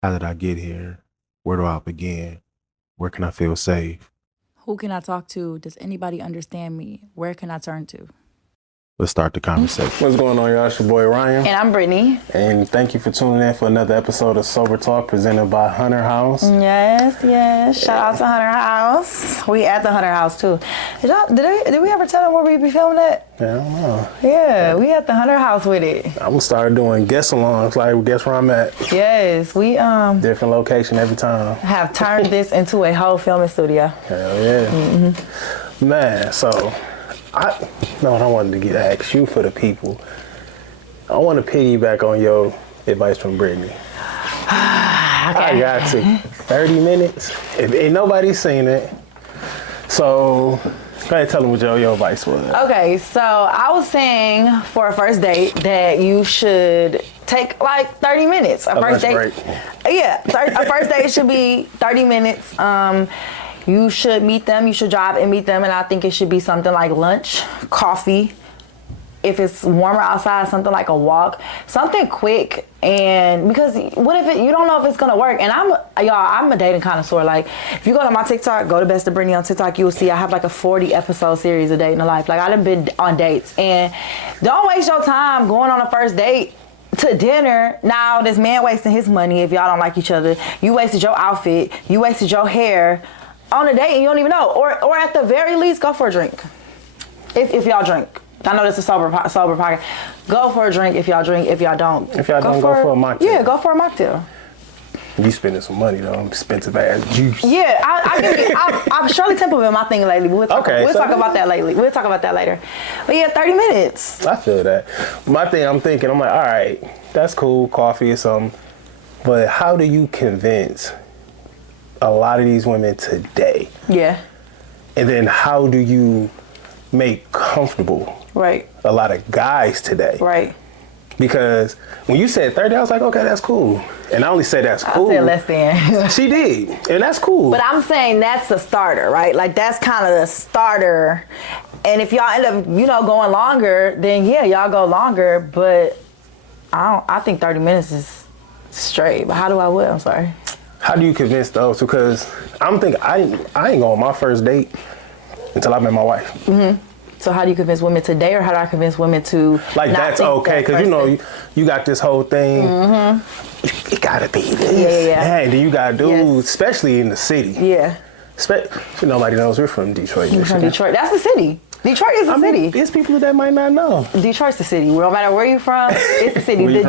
How did I get here? Where do I begin? Where can I feel safe? Who can I talk to? Does anybody understand me? Where can I turn to? Let's start the conversation. What's going on, y'all? It's your boy Ryan. And I'm Brittany. And thank you for tuning in for another episode of Sober Talk presented by Hunter House. Yes. Shout out to Hunter House. We at the Hunter House too. Did we ever tell them where we be filming at? Yeah, I don't know. Yeah, we at the Hunter House with it. I'm gonna start doing guest alongs, like guess where I'm at. Yes, we Different location every time. have turned this into a whole filming studio. Hell yeah. Mm-hmm. Man, so I wanted to ask you for the people. I want to piggyback on your advice from Brittany. I got to 30 minutes. If ain't nobody seen it, so go ahead, tell them what your advice was. Okay, so I was saying for a first date that you should take like 30 minutes. A first date. Break. Yeah, a first date should be 30 minutes. You should meet them. You should drive and meet them, and I think it should be something like lunch, coffee. If it's warmer outside, something like a walk, something quick. And because what if you don't know if it's gonna work? And I'm a dating connoisseur. Like if you go to my TikTok, go to Best of Brittany on TikTok, you'll see I have like a 40 episode series of dating a life. Like I done been on dates, and don't waste your time going on a first date to dinner. Now this man wasting his money if y'all don't like each other. You wasted your outfit. You wasted your hair on a date and you don't even know. Or at the very least, go for a drink. If y'all drink. I know this is a sober podcast. Go for a drink if y'all drink. If y'all don't. If y'all don't, go for a mocktail. Yeah, go for a mocktail. You spending some money though, expensive ass juice. Yeah, I've Shirley Temple been my thing lately. We'll talk about that lately. We'll talk about that later. But yeah, 30 minutes. I feel that. My thing, I'm like, all right, that's cool, coffee or something. But how do you convince a lot of these women today? Yeah. And then how do you make comfortable a lot of guys today? Right. Because when you said 30, I was like, okay, that's cool. And I only said that's cool. I said less than. She did, and that's cool. But I'm saying that's the starter, right? Like that's kind of the starter. And if y'all end up, going longer, then yeah, y'all go longer. But I think 30 minutes is straight. But how do I what? I'm sorry. How do you convince those? Because I'm thinking I ain't going on my first date until I met my wife. Mm-hmm. So how do you convince women today, or how do I convince women to like that's okay? Because you got this whole thing. Mm-hmm. It gotta be this. Yeah. And then you gotta do, especially in the city. Yeah. Nobody knows we're from Detroit. You're from Detroit. That's the city. Detroit is the city. There's people that might not know. Detroit's the city. No matter where you're from, it's the city. The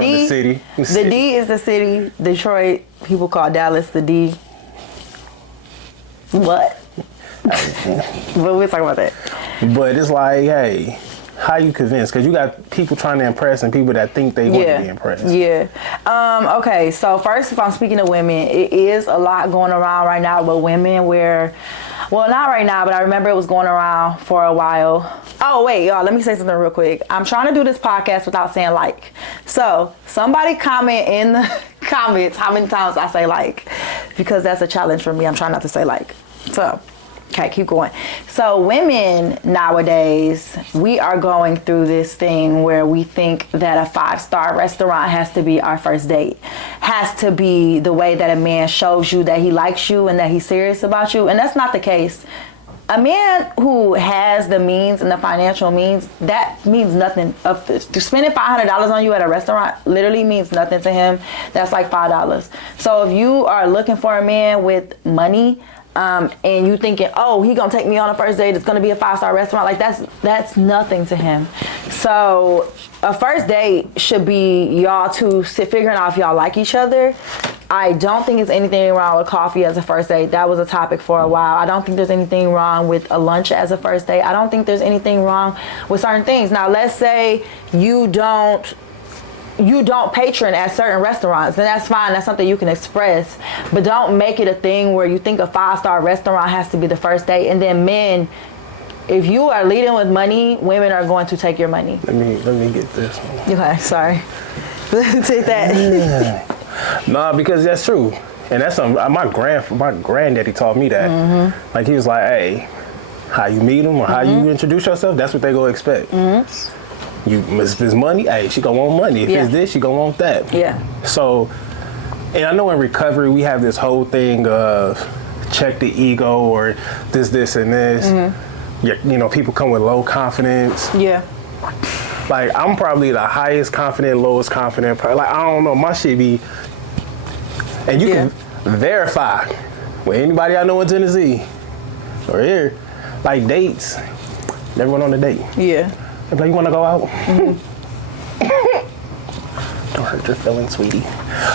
D is the city. Detroit, people call Dallas the D. What? But we'll talk about that. But it's like, hey, how you convince? Because you got people trying to impress and people that think they want to be impressed. Yeah. Okay, so first, if I'm speaking to women, it is a lot going around right now with women where, well, not right now, but I remember it was going around for a while. Oh, wait, y'all, let me say something real quick. I'm trying to do this podcast without saying like. So somebody comment in the comments how many times I say like, because that's a challenge for me. I'm trying not to say like. So. Okay, keep going. So women nowadays, we are going through this thing where we think that a 5-star restaurant has to be our first date. Has to be the way that a man shows you that he likes you and that he's serious about you. And that's not the case. A man who has the means and the financial means, that means nothing. Spending $500 on you at a restaurant literally means nothing to him. That's like $5. So if you are looking for a man with money, and you thinking, oh, he gonna take me on a first date, it's gonna be a 5-star restaurant, like that's nothing to him. So a first date should be y'all two figuring out if y'all like each other. I don't think there's anything wrong with coffee as a first date. That was a topic for a while. I don't think there's anything wrong with a lunch as a first date. I don't think there's anything wrong with certain things. Now let's say you don't patron at certain restaurants, then that's fine. That's something you can express. But don't make it a thing where you think a 5-star restaurant has to be the first date. And then men, if you are leading with money, women are going to take your money. Let me get this one. Okay, sorry. Take that. Yeah. Nah, because that's true. And that's something my granddaddy taught me that. Mm-hmm. Like he was like, hey, how you meet them or how you introduce yourself, that's what they go expect. Mm-hmm. If it's money, hey, she gonna want money. If it's this, she gonna want that. Yeah. So And I know in recovery we have this whole thing of check the ego or this, and this. Yeah, you know, people come with low confidence. Yeah. Like, I'm probably the highest confident, lowest confident. Like, I don't know, my shit be, and you can verify with anybody I know in Tennessee or here, like dates. Never went on a date. Yeah. They're like, you want to go out? Don't hurt your feelings, sweetie.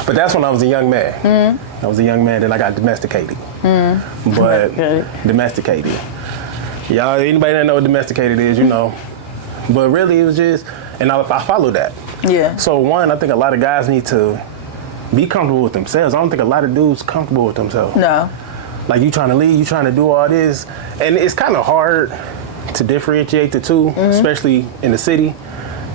But that's when I was a young man. I was a young man, then I got domesticated. But domesticated. Y'all, anybody that know what domesticated is, you know. But really, it was just, and I followed that. Yeah. So one, I think a lot of guys need to be comfortable with themselves. I don't think a lot of dudes comfortable with themselves. No. Like, you trying to lead, you trying to do all this, and it's kind of hard to differentiate the two, especially in the city,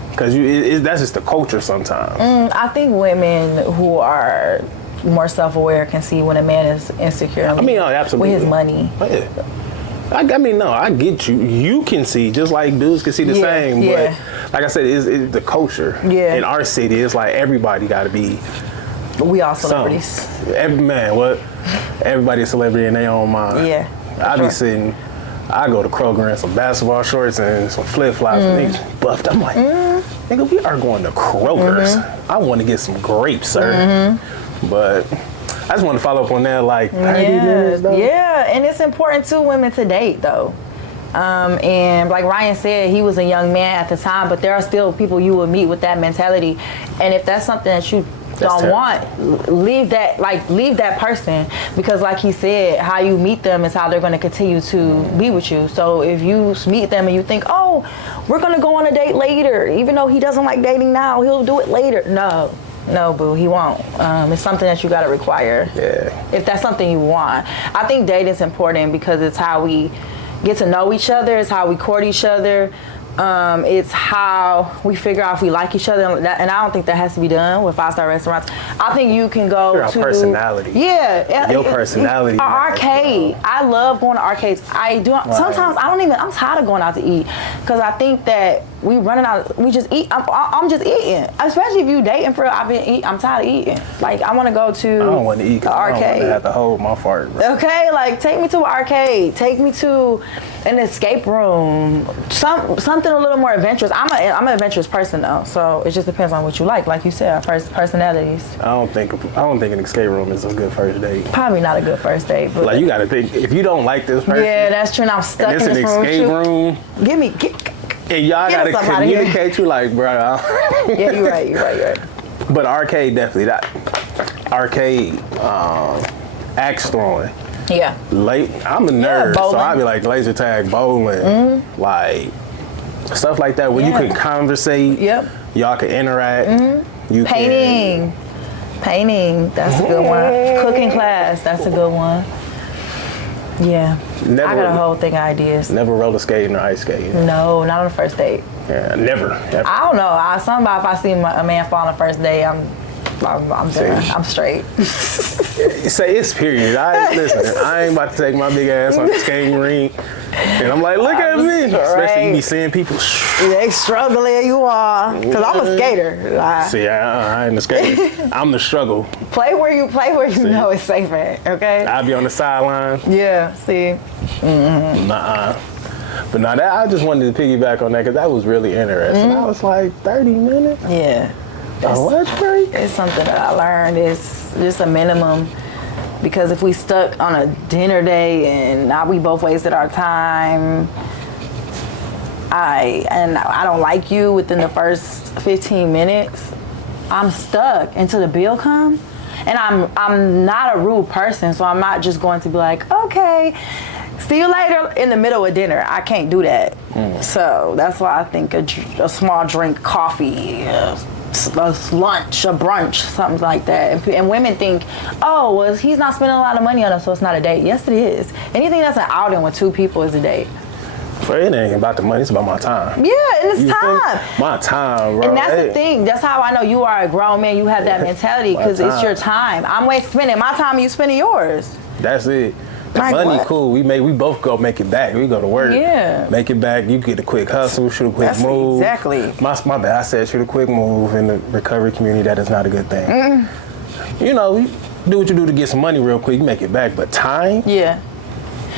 because that's just the culture sometimes. I think women who are more self-aware can see when a man is insecure. I mean, absolutely. With his money. Yeah. I mean, no, I get you. You can see, just like dudes can see the same. Yeah. But like I said, it's the culture. Yeah. In our city, it's like everybody got to be. We all celebrities. Everybody's a celebrity in their own mind. Yeah. I be sitting. I go to Kroger in some basketball shorts and some flip flops and niggas buffed. I'm like, nigga, we are going to Kroger's. I want to get some grapes, sir. But I just want to follow up on that, like 30 minutes though. Yeah, and it's important too, women to date though. And like Ryan said, he was a young man at the time, but there are still people you will meet with that mentality. And if that's something that you don't want, leave that person, because like he said, how you meet them is how they're going to continue to be with you. So if you meet them and you think, oh, we're going to go on a date later, even though he doesn't like dating now, he'll do it later. No, boo, he won't. It's something that you got to require. Yeah. If that's something you want. I think dating is important because it's how we get to know each other. It's how we court each other. It's how we figure out if we like each other, and I don't think that has to be done with 5-star restaurants. I think you can go to personality. Yeah, your personality. An arcade. I love going to arcades. I do. Sometimes I'm tired of going out to eat because I think that we running out. We just eat. I'm just eating. Especially if you dating for. I'm tired of eating. Like, I want to go to. I don't want to eat. The arcade. I don't want to have to hold my fart. Bro. Okay, like take me to an arcade. Take me to an escape room. Something a little more adventurous. I'm an adventurous person though, so it just depends on what you like. Like you said, personalities. I don't think an escape room is a good first date. Probably not a good first date, but like, you gotta think, if you don't like this person. Yeah, that's true. And I'm stuck and in it's this an escape room. And y'all gotta communicate. You like, bro. Yeah, you're right. But arcade, definitely that. Arcade, axe throwing. Yeah. I'm a nerd, so I'd be like laser tag, bowling, like stuff like that where you can conversate. Yep. Y'all can interact. You Painting, that's a good one. Cooking class, that's a good one. Yeah. I got a whole thing of ideas. Never roller skating or ice skating. No, not on the first date. Yeah, never. I don't know. If I see a man fall on the first day, I'm done. I'm straight. Say it's period. Listen, I ain't about to take my big ass on the skating rink. And I'm like, look at me. Especially you be seeing people. They struggling, you are. Because I'm a skater. See, I ain't a skater. I'm the struggle. Play where you know it's safe at, okay? I'll be on the sideline. Yeah, see. Nuh-uh. But now that I just wanted to piggyback on that because that was really interesting. I was like, 30 minutes? Yeah. Lunch break? It's something that I learned. It's just a minimum. Because if we stuck on a dinner day and now we both wasted our time, I don't like you within the first 15 minutes, I'm stuck until the bill comes. And I'm not a rude person, so I'm not just going to be like, okay, see you later in the middle of dinner. I can't do that. So that's why I think a small drink, coffee, a lunch, a brunch, something like that. And women think, oh, well, he's not spending a lot of money on us, so it's not a date. Yes, it is. Anything that's an outing with two people is a date. But it ain't about the money, it's about my time. Yeah, and it's time. My time, bro. And that's the thing. That's how I know you are a grown man. You have that mentality because it's your time. I'm spending my time and you spending yours. That's it. The like money, what? cool. We both go make it back. We go to work. Yeah. Make it back. You get a quick hustle, shoot a quick move. Exactly. My bad. I said shoot a quick move in the recovery community. That is not a good thing. you know, you do what you do to get some money real quick, you make it back. But time, Yeah.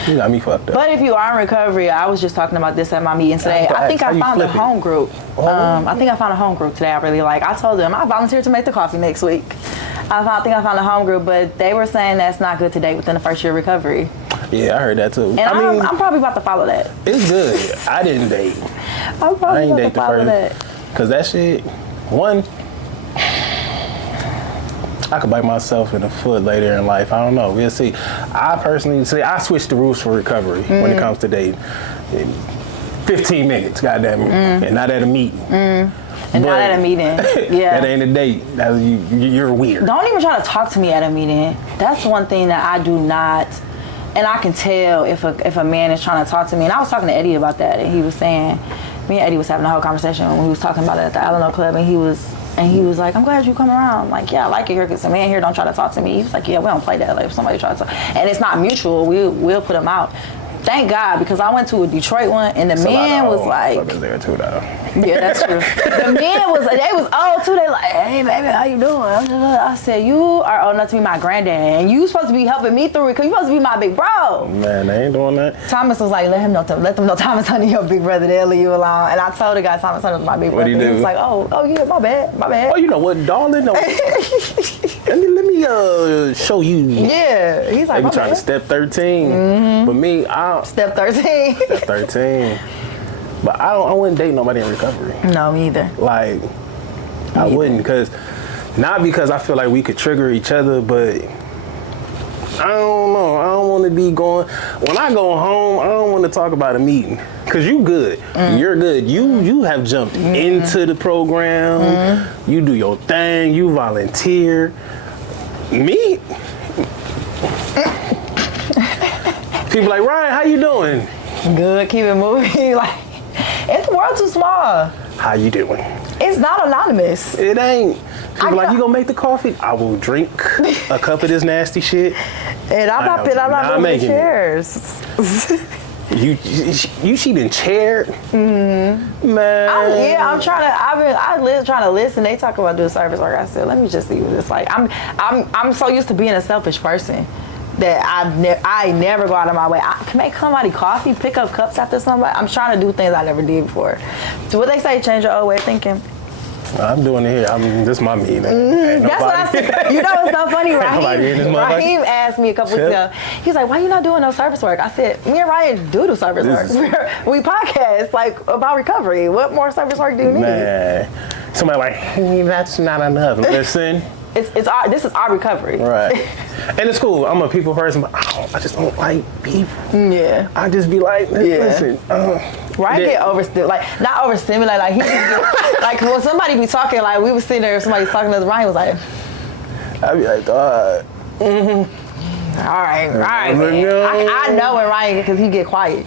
you got me fucked up. But if you are in recovery, I was just talking about this at my meeting today. I think I found a home group. I think I found a home group today I really like. I told them I volunteered to make the coffee next week. I think I found a home group, but they were saying that's not good to date within the first year of recovery. Yeah, I heard that too. And I mean, I'm probably about to follow that. it's good. I didn't date. I'm I probably ain't about to date the follow that. first. Because that shit, one, I could bite myself in the foot later in life. I don't know. We'll see. I personally say I switched the rules for recovery when it comes to dating. 15 minutes, goddamn it. And not at a meeting. And not at a meeting. Yeah. That ain't a date. That's, you're weird. Don't even try to talk to me at a meeting. That's one thing that I do not, and I can tell if a man is trying to talk to me. And I was talking to Eddie about that, and he was saying, me and Eddie was having a whole conversation when we was talking about it at the Alamo Club, and he was like, I'm glad you come around. I'm like, yeah, I like it here because the man here don't try to talk to me. He was like, yeah, we don't play that. Like if somebody tries to talk, and it's not mutual, we'll put them out. Thank God, because I went to a Detroit one, and the man was like, there too, though. yeah, that's true. The men they was old too. They like, hey baby, how you doing? I said, you are old enough to be my granddad, and you supposed to be helping me through it, because you supposed to be my big bro. Man, they ain't doing that. Thomas was like, let them know Thomas Honey your big brother, they'll leave you alone. And I told the guy Thomas Honey was my big brother. What'd he do? He was like, oh yeah, my bad. Oh, you know what, darling? No. let me show you. Yeah, he's like, They be my trying bad. to step 13. But me, Step 13. step 13. But I wouldn't date nobody in recovery. No, me either. Like, I wouldn't, not because I feel like we could trigger each other, but I don't know. I don't want to be going, when I go home, I don't want to talk about a meeting. Because you good. You're good. You have jumped into the program. You do your thing. You volunteer. Me? People like, Ryan, how you doing? Good, keep it moving. Like, it's the world too small. How you doing? It's not anonymous. It ain't. People like, know. you gonna make the coffee? I will drink a cup of this nasty shit. And I'm not moving making it. chairs. You she done chaired? Man. I'm trying to listen. They talk about doing service work. I said, let me just see what it's like. I'm so used to being a selfish person that I never go out of my way. I can make somebody coffee, pick up cups after somebody. I'm trying to do things I never did before. So what they say, change your old way of thinking. I'm doing it here. This is my meeting. That's what I said. You know what's so funny? Nobody in this motherfucker. Raheem asked me a couple weeks ago. He's like, why you not doing no service work? I said, me and Ryan do service work. We podcast like about recovery. What more service work do you need? Man. Somebody like, hey, that's not enough. Listen. This is our recovery. Right. And it's cool. I'm a people person, but I just don't like people. Yeah. I just be like, listen. Ryan get not overstimulated. Like he like when somebody be talking, like we was sitting there, somebody's talking to us, Ryan was like, I be like, all right, man. I know when Ryan, because he get quiet.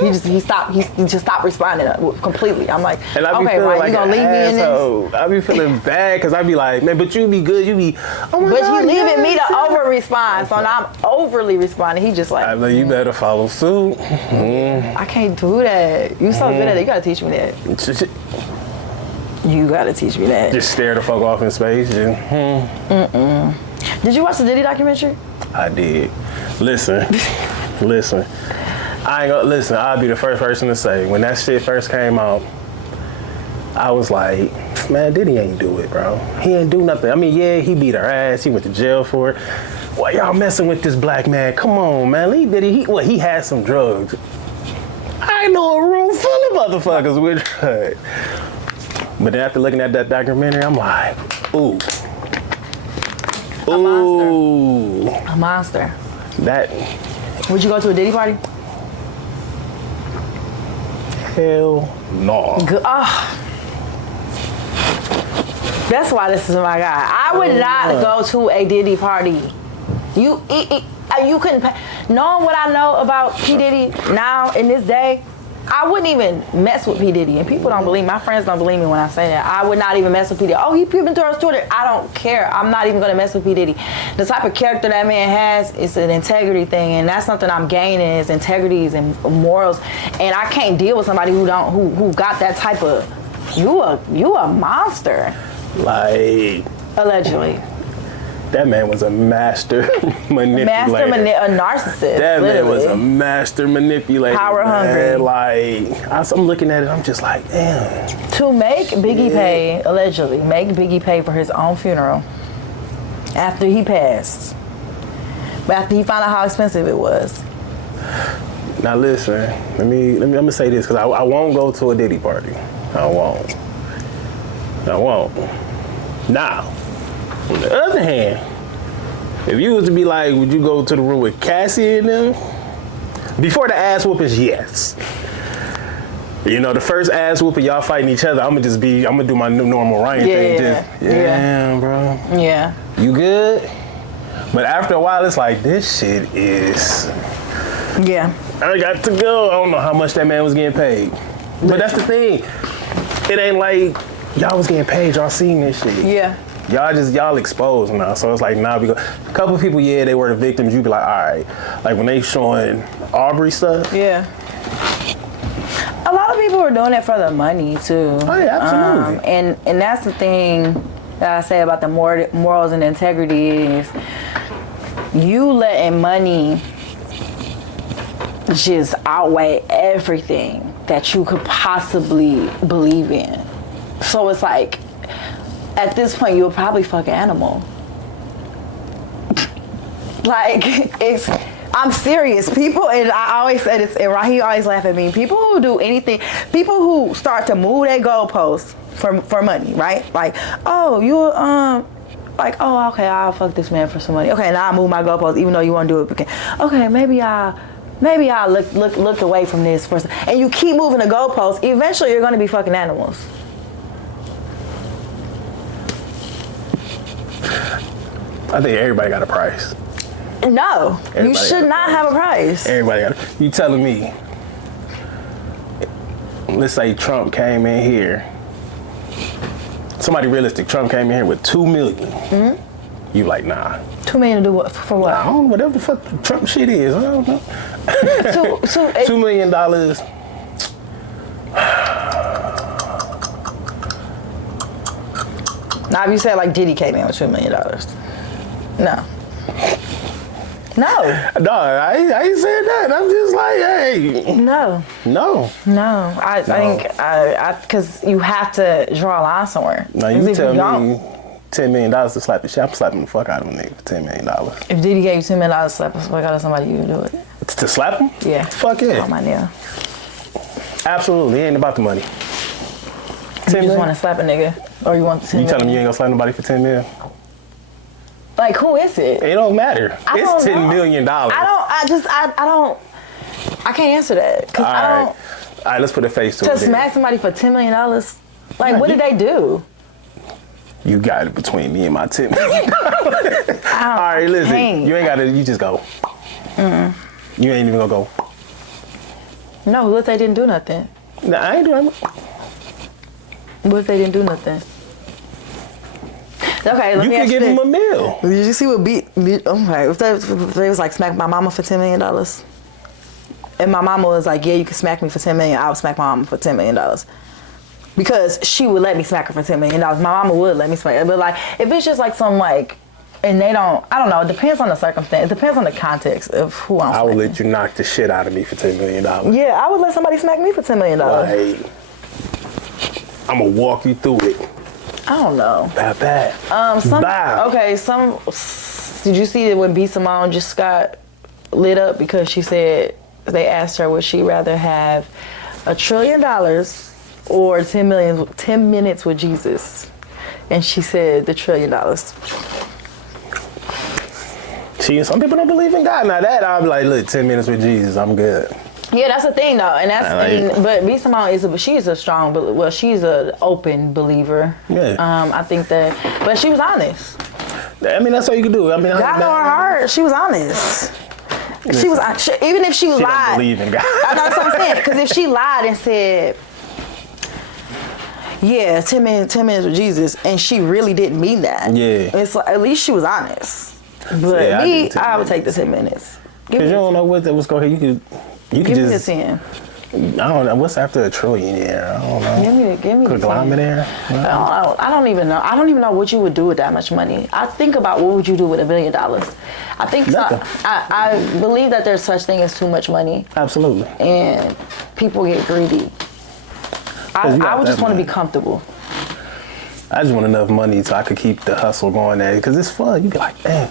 He just stopped responding completely. I'm like, and I be okay, feeling Ryan, like you gonna leave me in this? I be feeling bad because I be like, man, but you be good. You be, oh my But God, you leaving me to yes. over respond, so now I'm overly responding. He just like, I like, you better follow suit. I can't do that. You so good at it. You gotta teach me that. You gotta teach me that. Just stare the fuck off in space. And, Did you watch the Diddy documentary? I did. Listen. I ain't gonna listen. I'll be the first person to say when that shit first came out, I was like, man, Diddy ain't do it, bro. He ain't do nothing. I mean, yeah, he beat her ass. He went to jail for it. Why y'all messing with this black man? Come on, man. Leave Diddy. He had some drugs. I know a room full of motherfuckers with drugs. But then after looking at that documentary, I'm like, ooh. A monster. That. Would you go to a Diddy party? Hell no. That's why this is my guy. I would not go to a Diddy party. You couldn't pay. Knowing what I know about P. Diddy now in this day, I wouldn't even mess with P. Diddy. And people don't believe me. My friends don't believe me when I say that. I would not even mess with P. Diddy. Oh, he peeping through his Twitter. I don't care. I'm not even going to mess with P. Diddy. The type of character that man has is an integrity thing. And that's something I'm gaining is integrities and morals. And I can't deal with somebody who got that type of, you a monster. Like. Allegedly. That man was a master manipulator. A narcissist. That literally. man was a master manipulator. Power man. hungry. Like, I'm looking at it, I'm just like, damn. To make Biggie pay, allegedly, make Biggie pay for his own funeral after he passed. But after he found out how expensive it was. Now listen, I'm gonna say this, because I won't go to a Diddy party. I won't. Now, on the other hand, if you was to be like, would you go to the room with Cassie and them? Before the ass whoopings, yes. You know, the first ass whooping, y'all fighting each other, I'm gonna do my new normal Ryan thing. Yeah, bro. Yeah. You good? But after a while, it's like, this shit is... Yeah. I got to go. I don't know how much that man was getting paid. But that's the thing. It ain't like y'all was getting paid, y'all seen this shit. Yeah. Y'all exposed now. So it's like, nah, because a couple people, yeah, they were the victims. You be like, all right. Like when they showing Aubrey stuff. Yeah. A lot of people are doing it for the money too. Oh yeah, absolutely. And that's the thing that I say about the morals and integrity is you letting money just outweigh everything that you could possibly believe in. So it's like, at this point, you'll probably fuck an animal. Like, I'm serious. People, and I always say this, and Raheem always laugh at me, people who do anything, people who start to move their goalposts for money, right? Like, oh, like, oh, okay, I'll fuck this man for some money. Okay, now I move my goalposts, even though you want to do it again. Okay, maybe I'll look away from this for some, and you keep moving the goalposts. Eventually, you're going to be fucking animals. I think everybody got a price. No, you should not have a price. Everybody got a... You telling me, let's say Trump came in here, somebody realistic, Trump came in here with $2 million. Mm-hmm. You like, nah. $2 million to do what? For what? I don't know, whatever the fuck Trump shit is. I don't know. $2 million. Now, if you said like Diddy came in with $2 million, no. No, I ain't saying that. I'm just like, hey. No. I think because you have to draw a line somewhere. Now you tell me $10 million to slap the shit. I'm slapping the fuck out of a nigga for $10 million. If Diddy gave you $10 million to slap the fuck out of somebody, you would do it. To slap him? Yeah. Fuck yeah. Oh my nail. Absolutely, it ain't about the money. You just want to slap a nigga, or you want the $10 million? You telling me you ain't gonna slap nobody for $10 million? Like, who is it? It don't matter. It's $10 million. I can't answer that. Cause All right, let's put a face to it. To smack somebody for $10 million, like, what did they do? You got it between me and my $10 million. All right, listen, you ain't gotta, you just go. You ain't even gonna go. No, what if they didn't do nothing? Nah, I ain't doing nothing. What if they didn't do nothing? Okay, let me ask you could give him a meal. Did you see what okay, if they was like, smack my mama for $10 million, and my mama was like, yeah, you can smack me for $10 million, I would smack my mama for $10 million. Because she would let me smack her for $10 million. My mama would let me smack her. But like, if it's just like some like, and they don't, I don't know, it depends on the circumstance. It depends on the context of who I'm I would let you knock the shit out of me for $10 million. Yeah, I would let somebody smack me for $10 million. Like, I'm gonna walk you through it. I don't know. Bad. Did you see that when B. Simone just got lit up because she said, they asked her, would she rather have $1 trillion or 10 minutes with Jesus? And she said the $1 trillion. See, some people don't believe in God. Now that, I'll be like, look, 10 minutes with Jesus, I'm good. Yeah, that's the thing though, and but B. Simone she's an open believer. Yeah. I think that, but she was honest. I mean, that's all you can do. I mean, God know her heart. She was honest. She was even if she lied. Don't believe in God. I know that's what I'm saying. Because if she lied and said, yeah, 10 minutes with Jesus, and she really didn't mean that. Yeah. It's like, at least she was honest. But I would take the 10 minutes. Because you don't know what's going on. You could Give just me the 10. I don't know. What's after a trillionaire? I don't know. Give me the 10. Conglomeraire? I don't even know. I don't even know what you would do with that much money. I think about what would you do with $1 billion. I think Nothing. I believe that there's such thing as too much money, Absolutely. and people get greedy. I would just want to be comfortable. I just want enough money so I could keep the hustle going there because it's fun. You be like, man,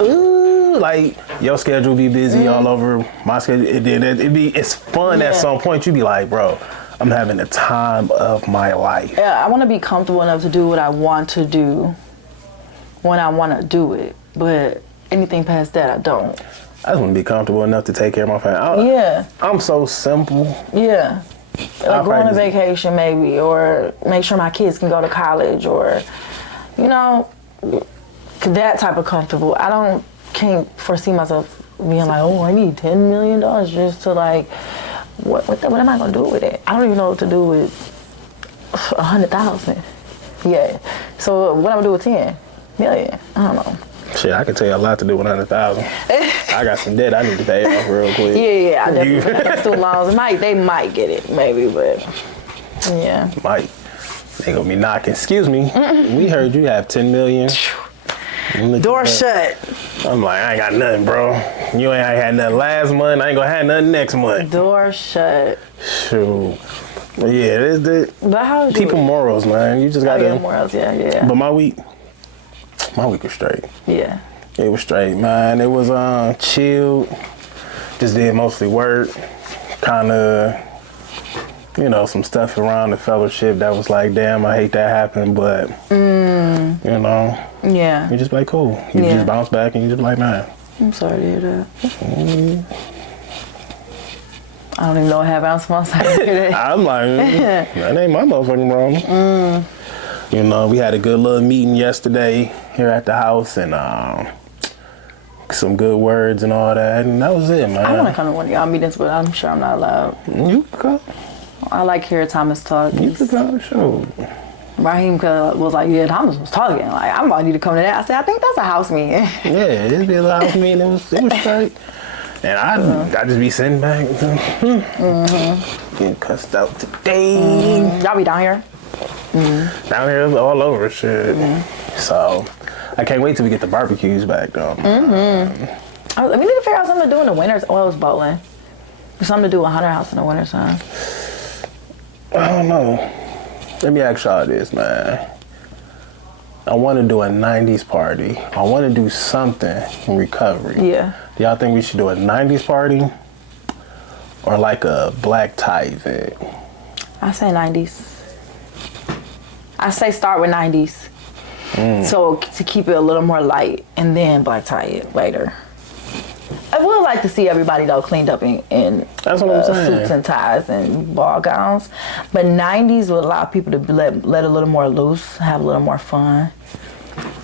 ooh, like your schedule be busy all over my schedule. It's fun at some point. You be like, bro, I'm having the time of my life. Yeah, I want to be comfortable enough to do what I want to do when I want to do it, but anything past that, I don't. I just want to be comfortable enough to take care of my family. I'm so simple. Yeah. Like go on a vacation maybe, or make sure my kids can go to college, or, you know, that type of comfortable. Can't foresee myself being like, oh, I need $10 million just to like, what am I gonna do with it? I don't even know what to do with 100,000. Yeah. So what I'm gonna do with 10 million? I don't know. Shit, I can tell you a lot to do with 100,000. I got some debt I need to pay off real quick. Yeah, I definitely got student loans. They might get it, maybe, but yeah. Might. They gonna be knocking. Excuse me. We heard you have 10 million. Door shut. I'm like, I ain't got nothing, bro. You ain't had nothing last month. I ain't gonna have nothing next month. Door shut. Shoot. But yeah, it's But how is people morals, man. You just gotta. morals, yeah. But my week was straight. Yeah. It was straight, man. It was chilled. Just did mostly work. Kind of, you know, some stuff around the fellowship that was like, damn, I hate that happened, but you know. Yeah. You just like, cool. You just bounce back and you just like, man. I'm sorry to hear that. I don't even know what happened. I'm so sorry to hear that. I'm like, that ain't my motherfucking problem. You know, we had a good little meeting yesterday here at the house, and some good words and all that, and that was it, man. I want to come to one of y'all meetings, but I'm sure I'm not allowed. You can come. I like hearing Thomas talk. You can come, sure. Raheem was like, yeah, Thomas was talking. Like, I might need to come to that. I said, I think that's a house meeting. Yeah, it'd be a house meeting. It was straight. And I just be sitting back, getting cussed out today. Y'all be down here? Down here, all over shit. So, I can't wait till we get the barbecues back, though. We need to figure out something to do in the winter. Well, it was bowling. Something to do with Hunter House in the winter time. I don't know. Let me ask y'all this, man. I want to do a 90s party. I want to do something in recovery. Yeah. Do y'all think we should do a 90s party or like a black tie event? I say 90s. I say start with 90s. So to keep it a little more light, and then black tie it later. I would like to see everybody though cleaned up in That's what I'm saying. Suits and ties and ball gowns. But 90s would allow people to let a little more loose, have a little more fun.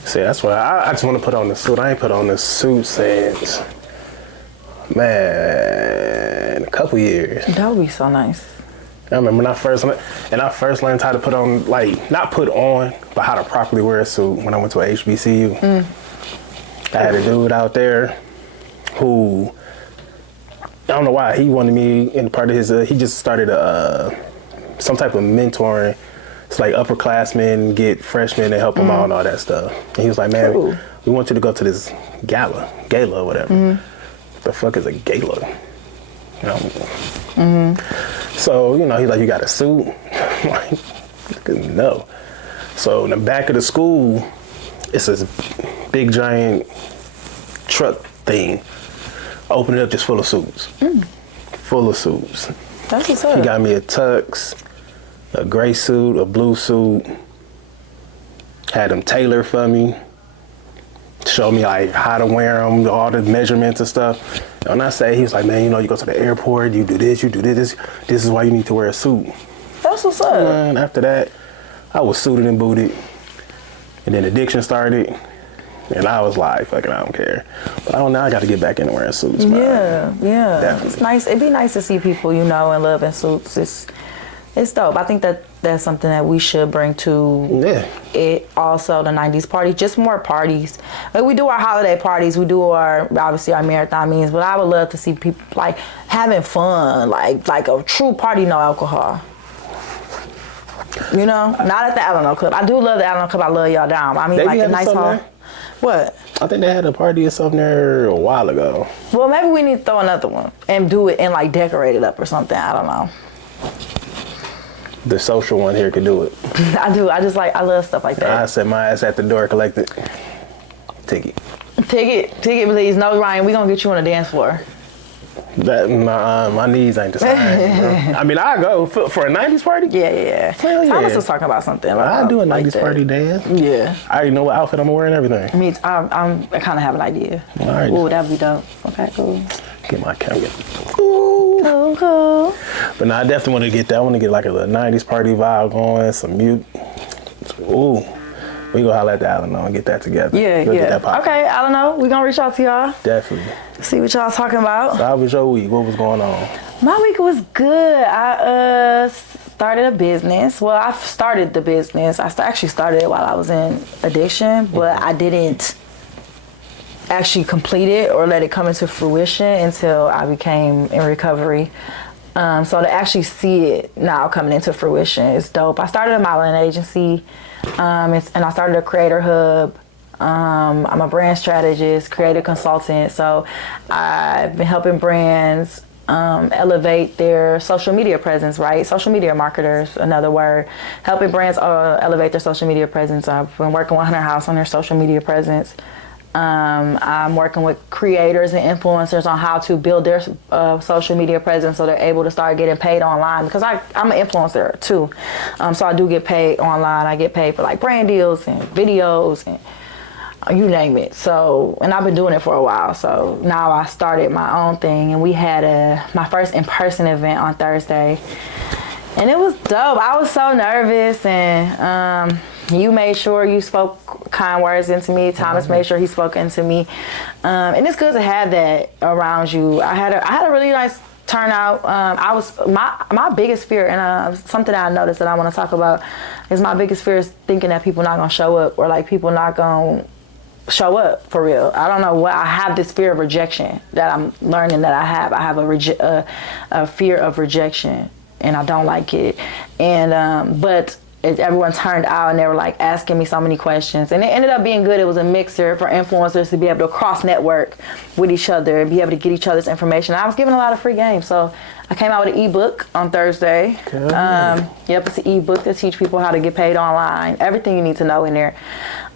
See, that's why I just want to put on the suit. I ain't put on the suit since, man, a couple years. That would be so nice. I remember when I first learned how to put on, like, not put on, but how to properly wear a suit when I went to a HBCU. I had a dude out there who, I don't know why, he wanted me in part of his, he just started some type of mentoring. It's like upperclassmen get freshmen and help them out and all that stuff. And he was like, man, Cool. we want you to go to this gala or whatever. What the fuck is a gala? You know? So, you know, he's like, you got a suit? I'm like, no. So in the back of the school, it's this big giant truck thing. Open it up, just full of suits. Full of suits. That's what's up. He got me a tux, a gray suit, a blue suit. Had them tailored for me. Showed me like how to wear them, all the measurements and stuff. And when I say, he was like, man, you know, you go to the airport, you do this, this is why you need to wear a suit. That's what's up. And after that, I was suited and booted. And then addiction started. And I was like, fuck it, I don't care. But I don't know, I got to get back into wearing suits, man. Yeah. Definitely. It's nice. It'd be nice to see people, you know, in love in suits. It's dope. I think that that's something that we should bring to it. Also, the 90s party, just more parties. Like, we do our holiday parties, we do obviously our marathon meetings, but I would love to see people like having fun, like a true party, no alcohol. You know, not at the Alamo Club. I do love the Alamo Club. I love y'all down. I mean, They like be the having nice something hall. there? What? I think they had a party or something there a while ago. Well, maybe we need to throw another one and do it and like decorate it up or something. I don't know. The social one here could do it. I do. I love stuff like that. I set my ass at the door, collect the ticket. Ticket, please. No, Ryan, we gonna get you on the dance floor. That my knees ain't the same. Bro. I mean, I go for a 90s party. Yeah. Hell yeah. Thomas was talking about something. I do a 90s like that. party dance. Yeah. I already know what outfit I'm gonna wear and everything. I kind of have an idea. All right. Ooh, that'd be dope. Okay, cool. Get my camera. Ooh. Cool. But no, I definitely want to get that. I want to get like a little 90s party vibe going, some mute. Ooh. We go holler at the Alamo and get that together. Yeah. Get that poppin'. Okay, I don't know. We gonna reach out to y'all. Definitely. See what y'all talking about. So how was your week? What was going on? My week was good. I started a business. Well, I started the business. I actually started it while I was in addiction, but I didn't actually complete it or let it come into fruition until I became in recovery. So to actually see it now coming into fruition is dope. I started a modeling agency, and I started a creator hub. I'm a brand strategist, creative consultant. So I've been helping brands elevate their social media presence, right? Social media marketers, another word. Helping brands elevate their social media presence. I've been working with Hunter House on their social media presence. I'm working with creators and influencers on how to build their social media presence so they're able to start getting paid online, because I'm an influencer too. So I do get paid online. I get paid for like brand deals and videos and you name it. So, and I've been doing it for a while. So now I started my own thing, and we had my first in-person event on Thursday, and it was dope. I was so nervous, and you made sure you spoke kind words into me. Thomas made sure he spoke into me, and it's good to have that around you. I had a really nice turnout. I was my biggest fear, and something that I noticed that I want to talk about is my biggest fear is thinking that people not gonna show up, or like people not gonna show up for real. I don't know what, I have this fear of rejection that I'm learning that I have. I have a fear of rejection, and I don't like it. And but everyone turned out and they were like asking me so many questions, and it ended up being good. It was a mixer for influencers to be able to cross network with each other and be able to get each other's information. I was giving a lot of free games, so I came out with an ebook on Thursday. Yep, it's an ebook to teach people how to get paid online. Everything you need to know in there.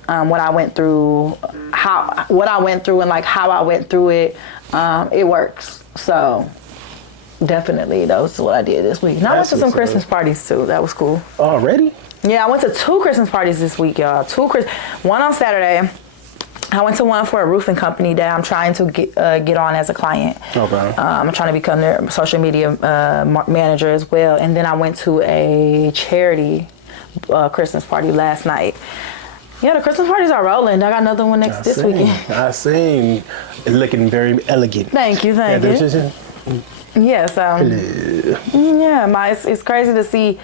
What I went through, and like how I went through it, it works. So definitely, that was what I did this week. And I went to some Christmas parties too. That was cool. Already? Yeah, I went to 2 Christmas parties this week, y'all. One on Saturday. I went to one for a roofing company that I'm trying to get on as a client. Okay. I'm trying to become their social media manager as well. And then I went to a charity Christmas party last night. Yeah, the Christmas parties are rolling. I got another one this weekend. I seen it looking very elegant. Thank you. Yeah, so yeah, it's crazy to see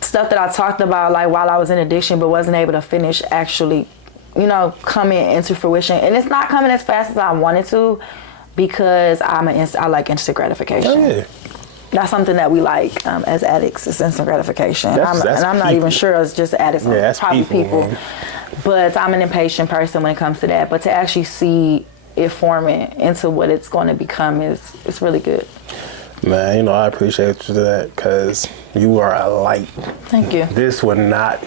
stuff that I talked about like while I was in addiction but wasn't able to finish actually, coming into fruition. And it's not coming as fast as I wanted to, because I like instant gratification. Oh, yeah. That's something that we like as addicts, is instant gratification. I'm not even sure it's just addicts. Yeah, that's probably people. But I'm an impatient person when it comes to that. But to actually see it forming into what it's going to become it's really good. Man, I appreciate you for that, because you are a light. Thank you. This would not,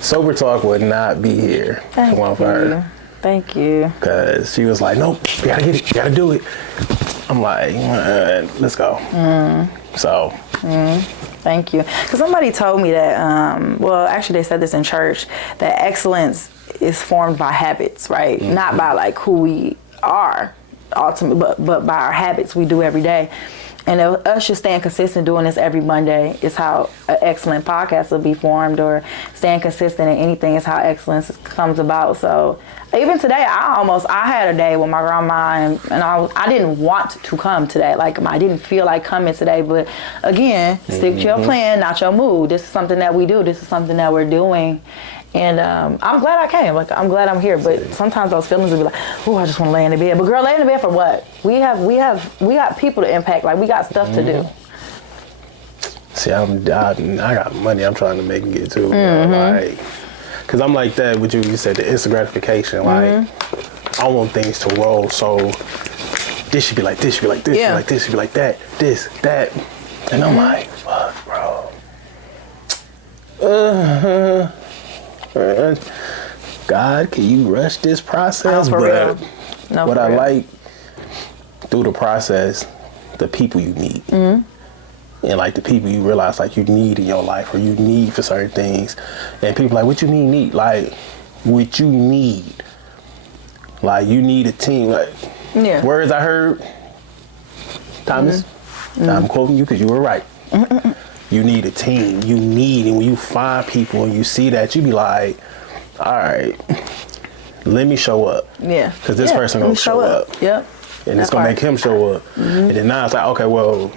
Sober Talk would not be here if it weren't for her. Thank you. Because she was like, nope, you gotta get it, you gotta do it. I'm like, let's go. So. Thank you. Because somebody told me that, actually they said this in church, that excellence is formed by habits, right? Not by like who we are. but by our habits we do every day. And us just staying consistent doing this every Monday is how an excellent podcast will be formed, or staying consistent in anything is how excellence comes about. So even today, I had a day with my grandma and I didn't want to come today. Like, I didn't feel like coming today. But again, stick to your plan, not your mood. This is something that we do. This is something that we're doing. And I'm glad I came. Like, I'm glad I'm here. But sometimes those feelings will be like, oh, I just want to lay in the bed. But girl, lay in the bed for what? We got people to impact. Like, we got stuff to do. See, I got money I'm trying to make and get to. Like, cause I'm like that with you. You said the instant gratification. Like, I want things to roll. So this should be like this. Should be like this. Should be like this. Should be like that. This, that. And I'm like, fuck, bro. God, can you rush this process? For real. No, what for I real. like through the process, the people you meet. And like the people you realize like you need in your life, or you need for certain things. And people like, what you mean need? Like, what you need. Like, you need a team. Like, words I heard, Thomas, I'm quoting you because you were right. You need a team. You need, and when you find people and you see that, you be like, all right, let me show up. Yeah. Because this person gonna show up. Yep. And it's gonna make him show up. And then now it's like, okay, well,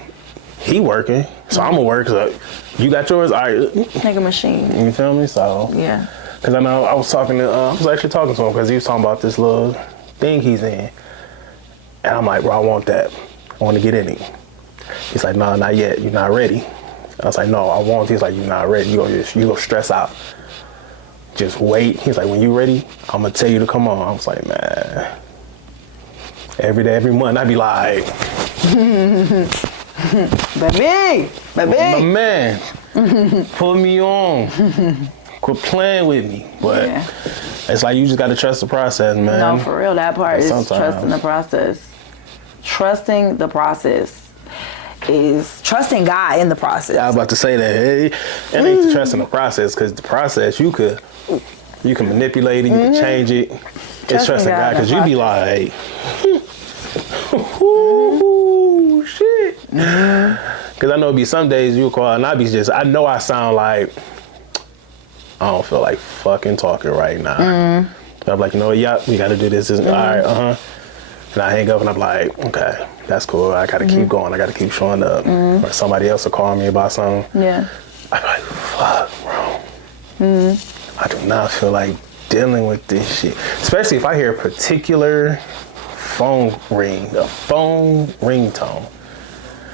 he working, so I'm gonna work. So you got yours, all right. Make a machine. You feel me? So yeah. Because I know I was actually talking to him because he was talking about this little thing he's in, and I'm like, bro, I want that. I want to get in it. He's like, no, not yet. You're not ready. I was like, no, I want. He's like, you're not ready. You gonna stress out. Just wait. He's like, when you ready, I'm gonna tell you to come on. I was like, man. Every day, every month, I'd be like, baby, my man, put me on. Quit playing with me. But it's like you just gotta trust the process, man. No, for real, that part is trusting the process. Trusting the process is trusting God in the process. I was about to say that. It ain't trusting the process, because the process you can manipulate it, you can change it. It's trusting God, because you be like, ooh, shit. Because I know it'd be some days you'll call and I know I sound like I don't feel like fucking talking right now. But I'm like, you know what, we gotta do this. All right, And I hang up and I'm like, okay, that's cool. I gotta keep going. I gotta keep showing up. Or somebody else will call me about something. Yeah. I'm like, fuck, bro. I do not feel like dealing with this shit. Especially if I hear a particular phone ringtone.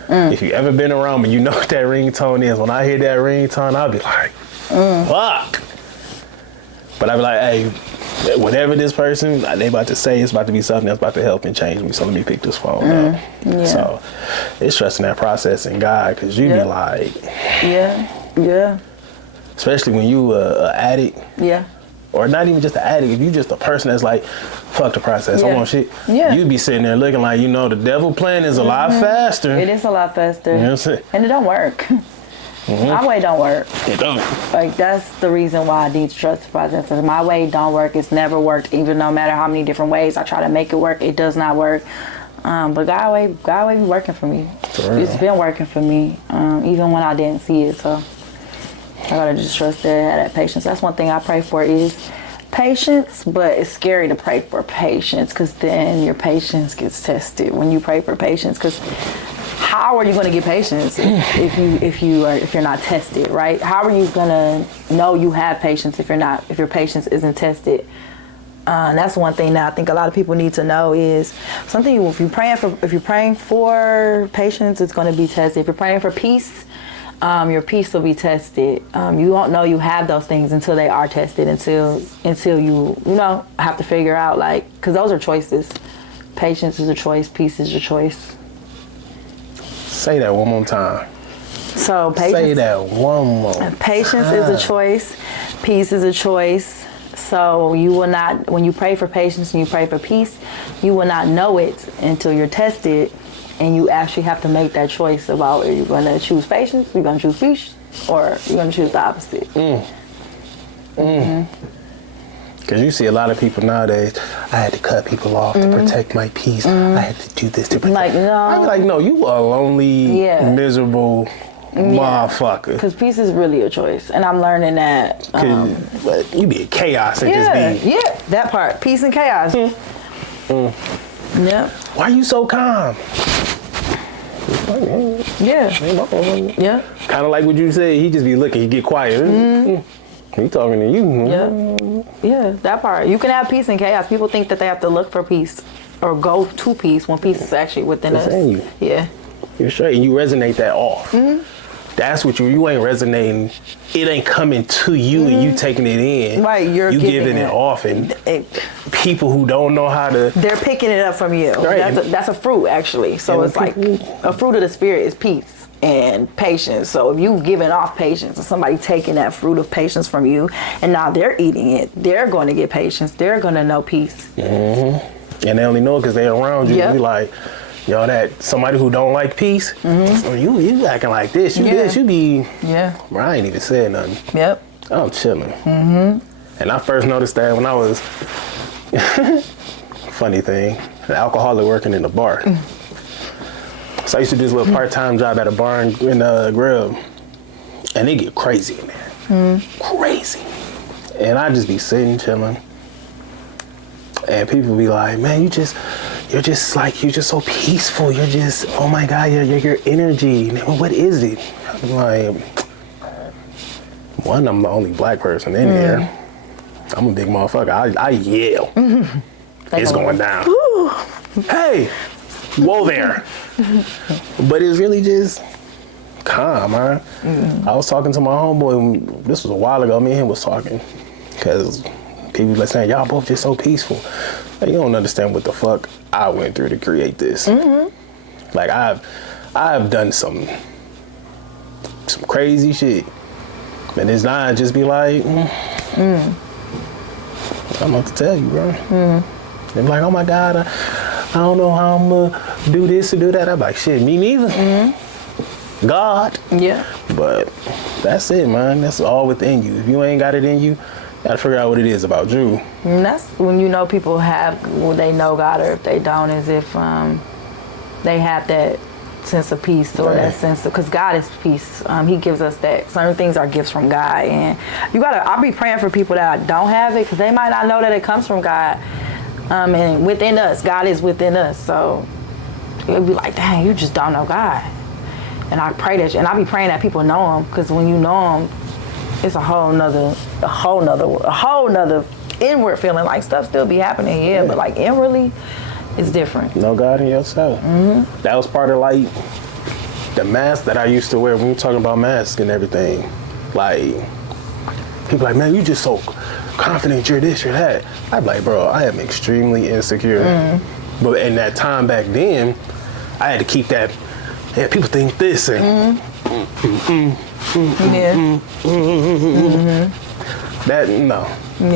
If you ever been around me, you know what that ringtone is. When I hear that ringtone, I'll be like, fuck. But I'll be like, hey, whatever this person, they about to say, it's about to be something that's about to help and change me. So let me pick this phone up. Yeah. So it's trusting that process in God, because you be like, yeah. Especially when you a addict. Yeah. Or not even just an addict. If you just a person that's like, fuck the process, I want shit. Yeah. You be sitting there looking like, the devil plan is a lot faster. It is a lot faster. You know what I'm saying? And it don't work. My way don't work. It don't. Like, that's the reason why I need to trust the process. Because my way don't work. It's never worked. Even no matter how many different ways I try to make it work, it does not work. But God way be working for me. It's been working for me, even when I didn't see it. So I gotta just trust that, have that patience. That's one thing I pray for is patience. But it's scary to pray for patience, because then your patience gets tested when you pray for patience. Because how are you going to get patience if you're not tested, right? How are you going to know you have patience if your patience isn't tested? And that's one thing that I think a lot of people need to know is something. If you're praying for patience, it's going to be tested. If you're praying for peace, your peace will be tested. You won't know you have those things until they are tested. Until you have to figure out, like, because those are choices. Patience is a choice. Peace is a choice. Say that one more time. So patience. Say that one more. Patience is a choice. Peace is a choice. So you will not, when you pray for patience and you pray for peace, you will not know it until you're tested, and you actually have to make that choice about, are you going to choose patience, you're going to choose peace, or you're going to choose the opposite. Because you see a lot of people nowadays, I had to cut people off to protect my peace. I had to do this to protect. Like, no. I'm like, no, you a lonely, miserable motherfucker. Because peace is really a choice. And I'm learning that. But you be in chaos and just be. Yeah, that part. Peace and chaos. Yep. Why you so calm? Yeah. Yeah. Kind of like what you said, he just be looking, he get quiet. He talking to you. Yeah, that part. You can have peace and chaos. People think that they have to look for peace or go to peace when peace is actually within us. in you. Yeah. You're straight, and you resonate that off. That's what you ain't resonating. It ain't coming to you and you taking it in. Right, you're you giving it it. off, and people who don't know how to. They're picking it up from you. Right. That's a fruit, actually. So And it's like a fruit of the spirit is peace and patience. So if you giving off patience and somebody taking that fruit of patience from you and now they're eating it, they're going to get patience. They're going to know peace. And they only know it because they're around you. Yep. You like, yo, that somebody who don't like peace, you acting like this, you be, bro, I ain't even said nothing. Yep. I'm chilling. And I first noticed that when I was, funny thing, an alcoholic working in a bar. So I used to do this little part-time job at a bar in Grub, and they get crazy in there, crazy. And I just be sitting, chilling, and people be like, man, you're just so peaceful. You're just, oh my God, your energy. What is it? I'm like, one, I'm the only black person in here. I'm a big motherfucker. I yell. It's going down. Hey, whoa there. But it's really just calm, man. I was talking to my homeboy, this was a while ago, me and him was talking. Because people were saying, y'all both just so peaceful. Like, you don't understand what the fuck I went through to create this. Like, I've done some crazy shit. And it's not just be like, I don't know what to tell you, bro. They're like, oh my God, I don't know how I'm gonna do this or do that. I'm like, shit, me neither. God. Yeah. But that's it, man. That's all within you. If you ain't got it in you, you gotta figure out what it is about you. And that's when you know people they know God, or if they don't, is if they have that sense of peace or that sense of, because God is peace. He gives us that. Certain things are gifts from God, and I'll be praying for people that don't have it, because they might not know that it comes from God. And within us, God is within us. So it'll be like, dang, you just don't know God. And I pray that, and I'll be praying that people know Him, because when you know Him, it's a whole nother inward feeling. Like, stuff still be happening, but like inwardly, it's different. Know God in yourself. That was part of like the mask that I used to wear when we were talking about masks and everything. Like, people like, man, you just so confident you're this, you're that. I'm like, bro, I am extremely insecure. But in that time back then, I had to keep that, people think this and that, no.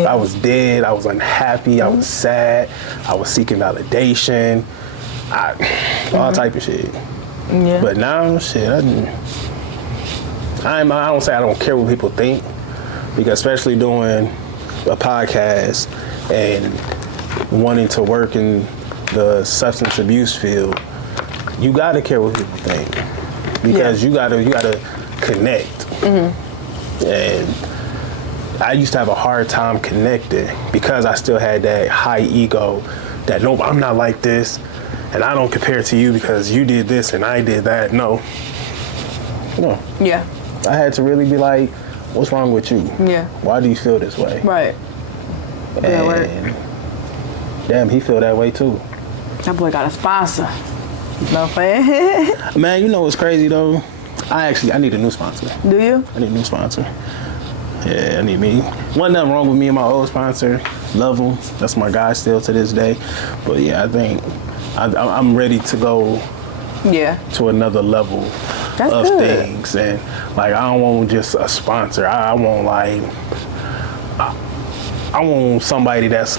I was dead, I was unhappy, I was sad, I was seeking validation, all type of shit. But now, shit, I don't say I don't care what people think, because especially doing a podcast and wanting to work in the substance abuse field, you gotta care what people think, because you gotta connect. And I used to have a hard time connecting because I still had that high ego that, no, I'm not like this, and I don't compare to you because you did this and I did that. No. I had to really be like, what's wrong with you? Why do you feel this way? Right. And damn, he feel that way too. That boy got a sponsor. No fan. Man, you know what's crazy though? I need a new sponsor. Do you? I need a new sponsor. Yeah, I need me. Wasn't nothing wrong with me and my old sponsor. Love him. That's my guy still to this day. But yeah, I think I'm ready to go to another level of things. And like, I don't want just a sponsor. I want somebody that's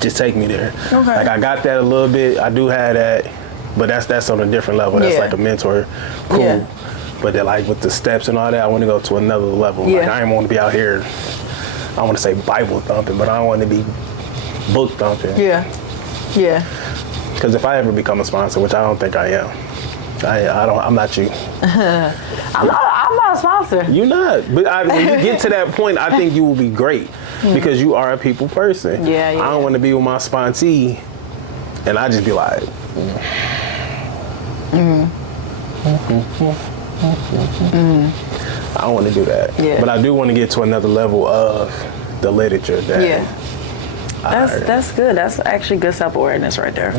just take me there. Okay. Like, I got that a little bit. I do have that, but that's on a different level. That's like a mentor. Cool. Yeah. But then, like, with the steps and all that, I want to go to another level. Like, I ain't want to be out here I want to say Bible thumping, but I don't want to be book thumping. Yeah. Yeah. Because if I ever become a sponsor, which I don't think I am, I'm not you. I'm not a sponsor. You're not. But when you get to that point, I think you will be great because you are a people person. Yeah. I don't want to be with my sponsee and I just be like, I don't want to do that. Yeah. But I do want to get to another level of the literature. That That's good. That's actually good self-awareness right there.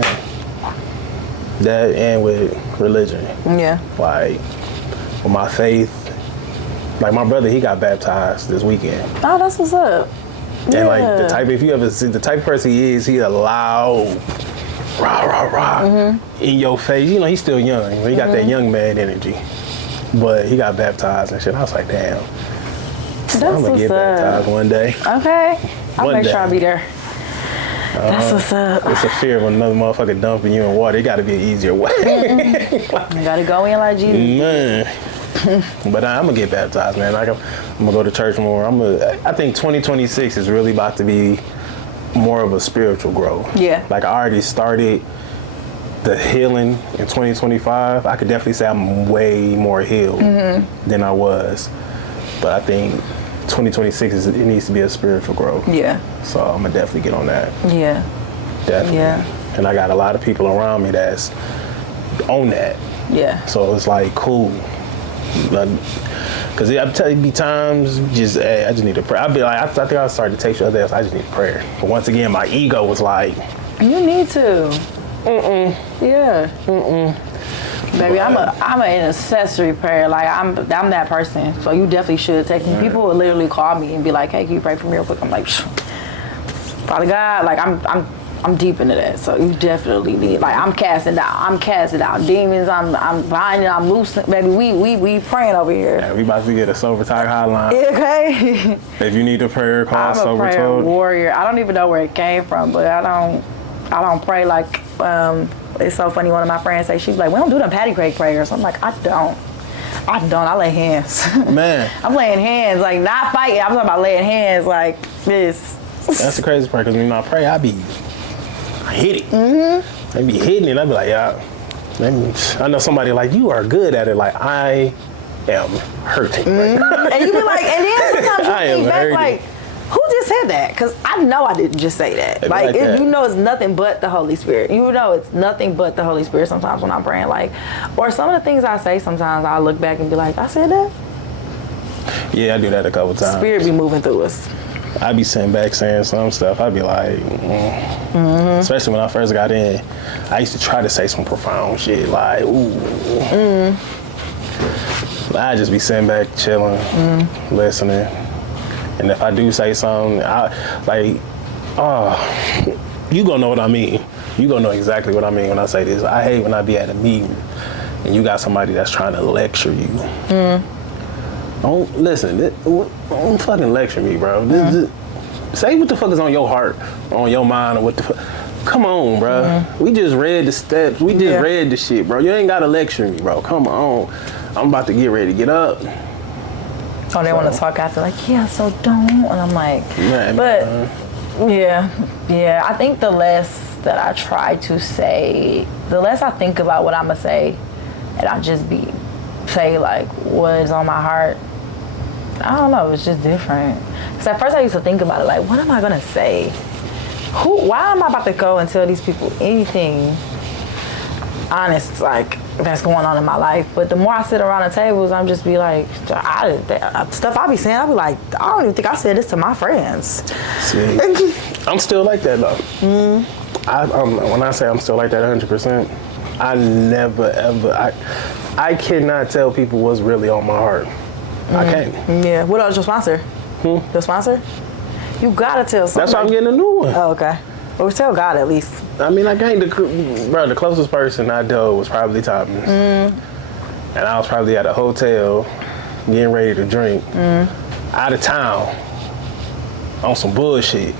That and with religion. Yeah. Like, with my faith, like my brother, he got baptized this weekend. Oh, that's what's up. And like the type, if you ever see the type of person he is, he a loud, rah, in your face. You know, he's still young. He got that young man energy. But he got baptized and shit. I was like, damn. That's I'm gonna what's get up. baptized one day. Okay. I'll One make day. sure I'll be there. That's what's up. It's a fear of another motherfucker dumping you in water. It gotta be an easier way. You gotta go in like Jesus. Man. But I'm gonna get baptized, man. Like I'm gonna go to church more. I think 2026 is really about to be more of a spiritual growth. Yeah. Like I already started the healing in 2025. I could definitely say I'm way more healed than I was. But I think 2026 it needs to be a spiritual growth. Yeah. So I'm gonna definitely get on that. Yeah. Definitely. Yeah. And I got a lot of people around me that's on that. Yeah. So it's like cool. Because I'm telling you, be times just, hey, I just need to pray. I'd be like, I think I started to text you other days, I just need prayer. But once again, my ego was like, You need to. Yeah. Baby, I'm an intercessory prayer. Like I'm that person. So you definitely should text me. People will literally call me and be like, "Hey, can you pray for me real quick?" I'm like, Father God, like I'm deep into that. So you definitely need. Like I'm casting out demons. I'm binding. I'm loosing. Baby, we praying over here. yeah, we about to get a Sober Talk hotline. Okay. If you need a prayer, call I'm a Sober prayer Talk. warrior. I don't even know where it came from, but I don't pray like. It's so funny. One of my friends say she's like, "We don't do them patty cake prayers." I'm like, I don't. I lay hands. Man, I'm laying hands, like not fighting. I'm talking about laying hands like this. that's the crazy part. Because when I pray, I hit it. I be hitting it. I be like, yeah. I know somebody like you are good at it. Like I am hurting. Right now. And you be like, and then sometimes you I am think back hurting. like, who just said that? Because I know I didn't just say that. It be Like, like that. you know it's nothing but the Holy Spirit. You know it's nothing but the Holy Spirit sometimes when I'm praying. Like, or some of the things I say sometimes I look back and be like, I said that? Yeah, I do that a couple times. Spirit be moving through us. I be sitting back saying some stuff. I'd be like, especially when I first got in, I used to try to say some profound shit like, ooh. I just be sitting back chilling, listening. And if I do say something, you gonna know what I mean. You gonna know exactly what I mean when I say this. I hate when I be at a meeting and you got somebody that's trying to lecture you. Don't listen. Don't fucking lecture me, bro. Just say what the fuck is on your heart, on your mind, or what the fuck. Come on, bro. We just read the steps. We just read the shit, bro. You ain't gotta lecture me, bro. Come on. I'm about to get ready to get up. Oh, they want to talk after, like, yeah, so don't. And I'm like, yeah. I think the less that I try to say, the less I think about what I'm going to say, and I just say, like, what is on my heart. I don't know, it's just different. Because at first I used to think about it, like, what am I going to say? Why am I about to go and tell these people anything honest, like, that's going on in my life? But the more I sit around the tables, I'm just be like, stuff I be saying, I be like, I don't even think I said this to my friends. See, I'm still like that though. When I say I'm still like that 100%, I never ever, I cannot tell people what's really on my heart. I can't. Yeah. What else? Your sponsor? Your sponsor? You gotta tell somebody. That's why I'm getting a new one. Oh, okay. Well, tell God at least. I mean, I can't. The closest person I dealt was probably Thomas, and I was probably at a hotel, getting ready to drink, out of town, on some bullshit.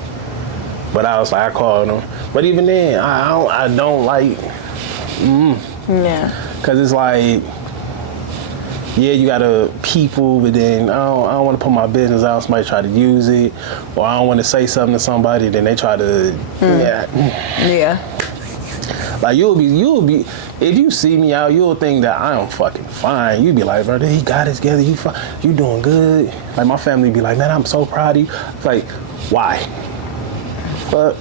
But I was like, I called him. But even then, I don't like, Yeah. cause it's like, yeah, you gotta people, but then I don't want to put my business out. Somebody try to use it, or I don't want to say something to somebody, then they try to, Yeah. Like you'll be, if you see me out, you'll think that I am fucking fine. You be like, brother, he got it together. You fine. You doing good. Like my family be like, man, I'm so proud of you. It's like, why? But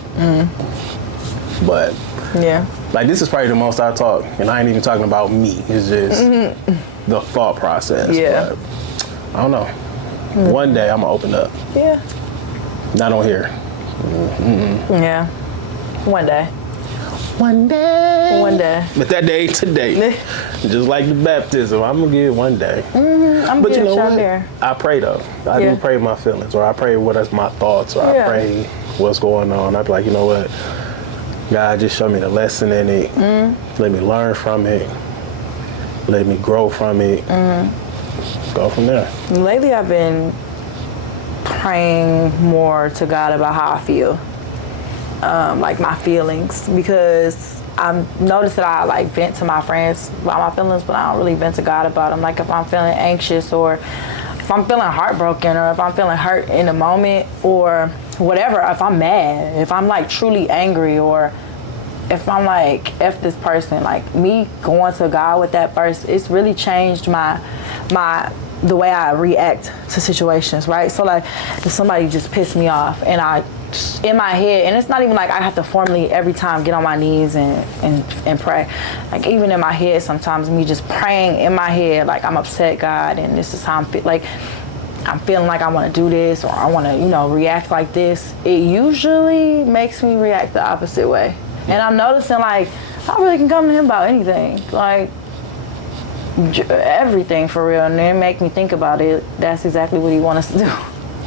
Yeah. like this is probably the most I talk, and I ain't even talking about me. It's just the thought process. Yeah. But I don't know. One day I'm gonna open up. Yeah. Not on here. Yeah. One day. One day. One day. But that day today. Just like the baptism, I'm gonna get it one day. I'm But you getting know shot what? there. I pray though. I Yeah. do pray my feelings, or I pray what is my thoughts, or Yeah. I pray what's going on. I be like, you know what? God, just show me the lesson in it. Let me learn from it. Let me grow from it. Go from there. Lately, I've been praying more to God about how I feel, like my feelings, because I've noticed that I like vent to my friends about my feelings, but I don't really vent to God about them. Like if I'm feeling anxious, or if I'm feeling heartbroken, or if I'm feeling hurt in the moment, or whatever, if I'm mad, if I'm like truly angry, or if I'm like, F this person, like me going to God with that verse, it's really changed the way I react to situations, right? So like if somebody just pissed me off, and in my head, and it's not even like I have to formally every time get on my knees and pray. Like even in my head, sometimes me just praying in my head, like I'm upset, God, and this is how I'm feeling like I want to do this, or I want to, react like this. It usually makes me react the opposite way. And I'm noticing like I really can come to him about anything, like everything for real, and then make me think about it. That's exactly what he wants us to do.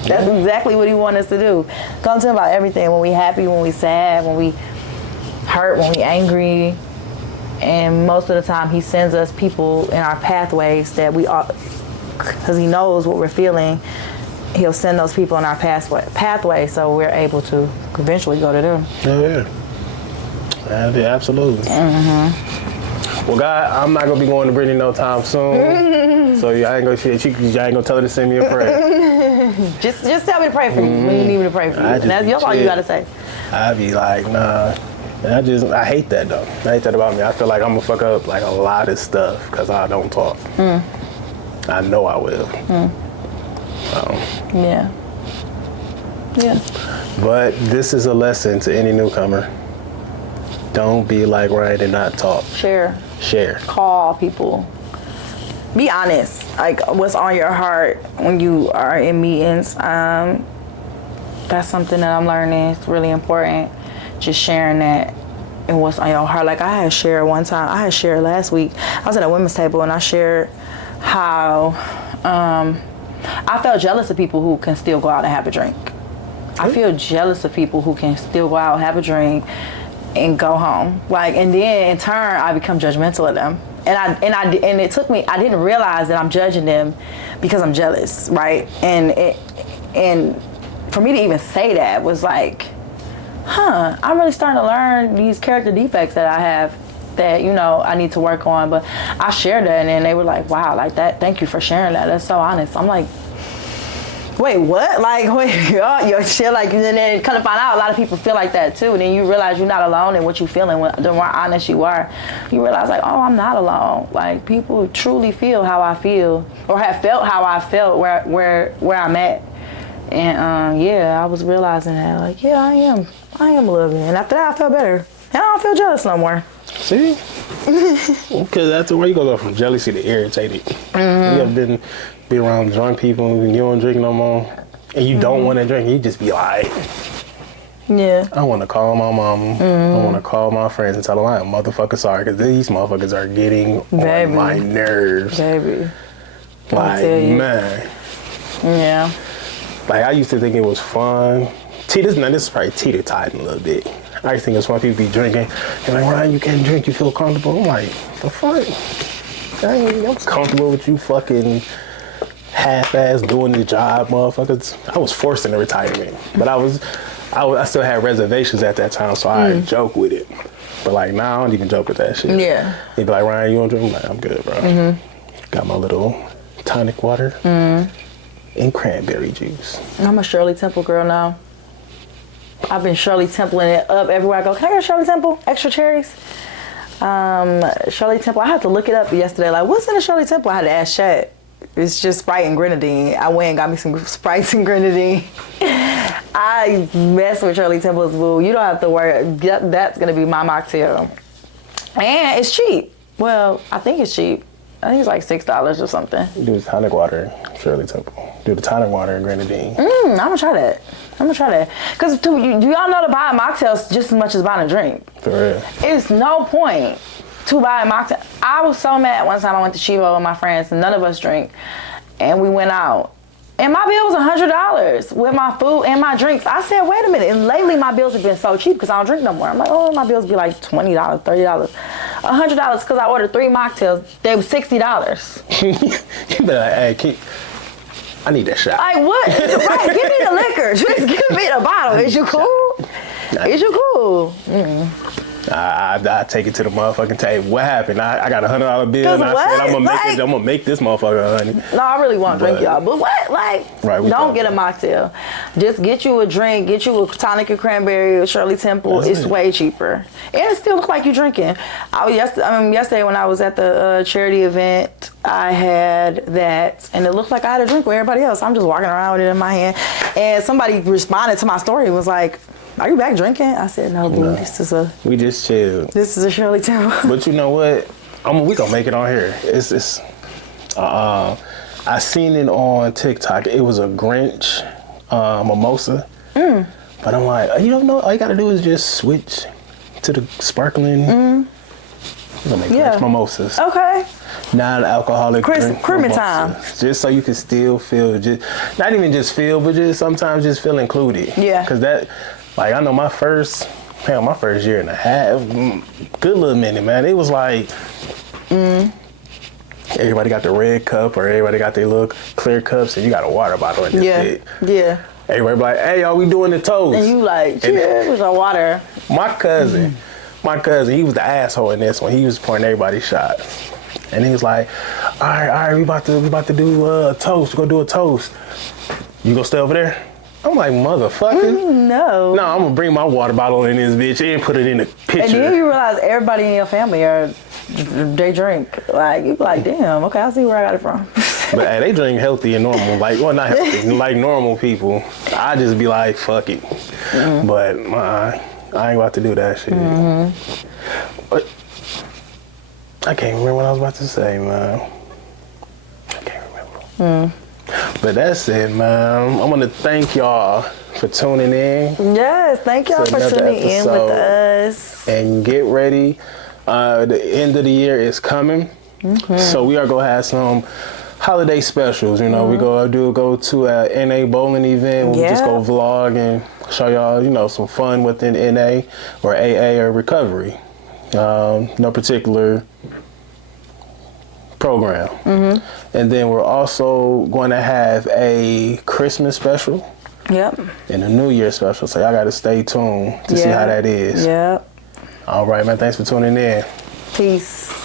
That's exactly what he wants us to do. Come to him about everything. When we happy, when we sad, when we hurt, when we angry. And most of the time he sends us people in our pathways that we are, because he knows what we're feeling. He'll send those people in our pathway so we're able to eventually go to them. Yeah. Absolutely. Well, God, I'm not gonna be going to Brittany no time soon. So I ain't gonna tell her to send me a prayer. Just tell me to pray for you when you need me to pray for you. That's all you gotta say. I'd be like, nah. And I hate that though. I hate that about me. I feel like I'm gonna fuck up like a lot of stuff because I don't talk. I know I will. Yeah. But this is a lesson to any newcomer. Don't be like Ryan and not talk. Share. Call people. Be honest. Like what's on your heart when you are in meetings. That's something that I'm learning. It's really important. Just sharing that and what's on your heart. Like I had shared one time. I had shared last week. I was at a women's table and I shared how I felt jealous of people who can still go out and have a drink. I feel jealous of people who can still go out and have a drink and go home. Like, and then in turn, I become judgmental of them. And it took me, I didn't realize that I'm judging them because I'm jealous, right? And for me to even say that was like, I'm really starting to learn these character defects that I have that, I need to work on. But I shared that and then they were like, wow, like that, thank you for sharing that. That's so honest. I'm like, wait, what? Like, wait, your shit, like, and then kind of find out a lot of people feel like that too. And then you realize you're not alone in what you're feeling. The more honest you are, you realize like, oh, I'm not alone. Like, people truly feel how I feel, or have felt how I felt where I'm at. And I was realizing that, like, yeah, I am a little bit. And after that, I felt better. And I don't feel jealous no more. See? Because that's where you gonna go from jealousy to irritated. You ever be around drunk people and you don't drink no more, and you don't want to drink, you just be like, I want to call my mom, I want to call my friends and tell them I'm motherfucking sorry, because these motherfuckers are getting on my nerves. Baby. Like, man. Yeah. Like, I used to think it was fun. This is probably teeter-totting a little bit. I used to think it was fun, people be drinking, and like, Ryan, you can't drink, you feel comfortable. I'm like, the fuck? I'm comfortable with you fucking half-ass doing the job, motherfuckers. I was forced into retirement, but I still had reservations at that time, so I joke with it. But like now, I don't even joke with that shit. Yeah. He'd be like, Ryan, you want to drink? I'm like, I'm good, bro. Got my little tonic water and cranberry juice. I'm a Shirley Temple girl now. I've been Shirley Templing it up everywhere I go. Can I get a Shirley Temple? Extra cherries? Shirley Temple. I had to look it up yesterday. Like, what's in a Shirley Temple? I had to ask Chat. It's just Sprite and grenadine. I went and got me some Sprites and grenadine. I mess with Shirley Temple's, boo. You don't have to worry. That's going to be my mocktail. And it's cheap. Well, I think it's cheap. I think it's like $6 or something. Do the tonic water, Shirley Temple. Do the tonic water and grenadine. I'm going to try that. Because do y'all know to buy a mocktail just as much as buying a drink? For real. It's no point to buy a mocktail. I was so mad one time I went to Chivo with my friends and none of us drink. And we went out. And my bill was $100 with my food and my drinks. I said, wait a minute. And lately my bills have been so cheap because I don't drink no more. I'm like, oh, my bills be like $20, $30. $100 because I ordered 3 mocktails. They were $60. You better, hey, I need that shot. Like, what? Right, give me the liquor. Just give me the bottle. Is you cool? Is you cool? I take it to the motherfucking table. What happened? I got $100 bill and I said I'm gonna make this motherfucker, honey. No, I really want to drink, y'all. But what? Like, right, don't get a mocktail. Just get you a drink. Get you a tonic and cranberry or Shirley Temple. It's way cheaper. And it still looks like you're drinking. Yesterday when I was at the charity event, I had that. And it looked like I had a drink with everybody else. I'm just walking around with it in my hand. And somebody responded to my story and was like, are you back drinking? I said, no, boo. No. We just chilled. This is a Shirley Temple. But you know what? We gonna make it on here. I seen it on TikTok. It was a Grinch mimosa. But I'm like, you don't know. All you gotta do is just switch to the sparkling. We're gonna make Grinch mimosas. Okay. Non-alcoholic creamy time. Just so you can still feel, not even just feel, but just sometimes just feel included. Yeah. Because that, like, I know my first year and a half, good little minute, man. It was like, everybody got the red cup or everybody got their little clear cups and you got a water bottle in this bit. Yeah. Everybody be like, hey, y'all, we doing the toast. And you like, cheers with the water. My cousin, he was the asshole in this one. He was pouring everybody shots. And he was like, all right, we about to do a toast. We're gonna do a toast. You gonna stay over there? I'm like, motherfucker. No. No, I'm gonna bring my water bottle in this bitch and put it in the pitcher. And then you realize everybody in your family they drink. Like, you be like, damn, okay, I see where I got it from. But hey, they drink healthy and normal. Like, well, not healthy, like normal people. I just be like, fuck it. But I ain't about to do that shit. But I can't remember what I was about to say, man. I can't remember. But that's it, man. I want to thank y'all for tuning in. Yes, thank y'all for tuning in with us. And get ready. The end of the year is coming. So we are going to have some holiday specials. You know, we go to a NA bowling event. We just go vlog and show y'all, some fun within NA or AA or recovery. No particular program. And then we're also going to have a Christmas special. Yep. And a New Year special. So y'all got to stay tuned to see how that is. Yep. All right, man. Thanks for tuning in. Peace.